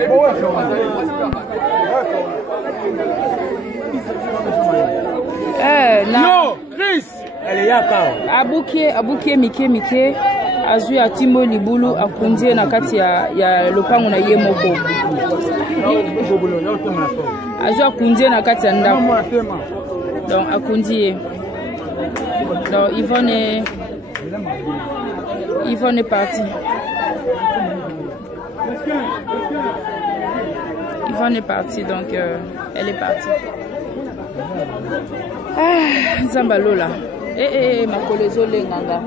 Yo, Chris. Elle est Abukie Mike. Azui a Timo Libulu a kundie na kati ya lopango na ye moko. Azui a kundie na kati ya ndako. Donc a kundie. Donc Yvonne est parti. Yvonne est partie, donc elle est partie. Ah, Zambalola. Ma colezo lenganga.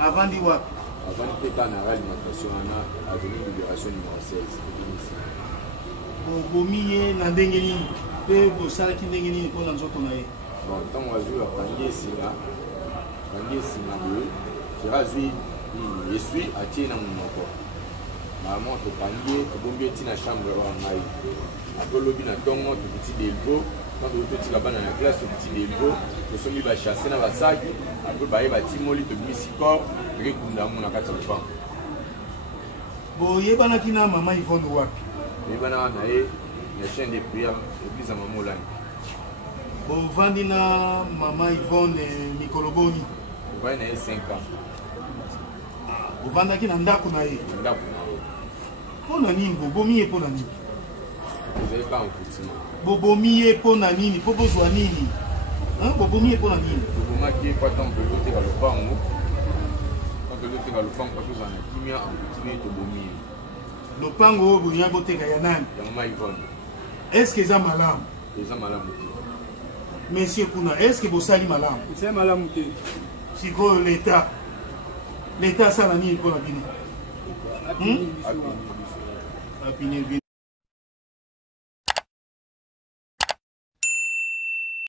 Avant d'Iwa. Avant de péter en alimentation, on a donné une libération numéro 16. Bomiye na ndengeni pe bosala ki ndengeni pour na nzoto na ye. Bon, tant on a vu la panier sila bleu, tu as vu je suis à tirer dans mon corps. Normalement to panier, to bombi ti na chambre en maille. Après lobby na tongo to petit delvo, quand to ti là-bas dans la classe to petit delvo, to somi ba chasser na ba sac, après ba ba ti moli to misiko, rekunda mo na kati mpa. Bo yebana kina mama Yvonne wapi? Yebana na ye la chaîne de prière église à Mamolani. Bon vandina mama Yvonne Mikoloboni. Ouais na 5 ans. Bovanda kina ndako na ye. Ndako na ye. Pona nini bobomiye pona nini? Vous avez pas un petit mot. Bobomiye pona nini? Popo zwa nini? Hein bobomiye pona nini? Boboma qui pas tant de l'autre dans le pango. Quand de l'autre dans le pango parce que ça a kimia en petit to bomiye. Lopango bunya boteka ya nani? Ya mama Yvonne. Est-ce que ça malamu? Ça malamu. Monsieur Kuna, est-ce que vous salez malamu? C'est malamu. Si l'État ça la nini pour la Guinée. Apini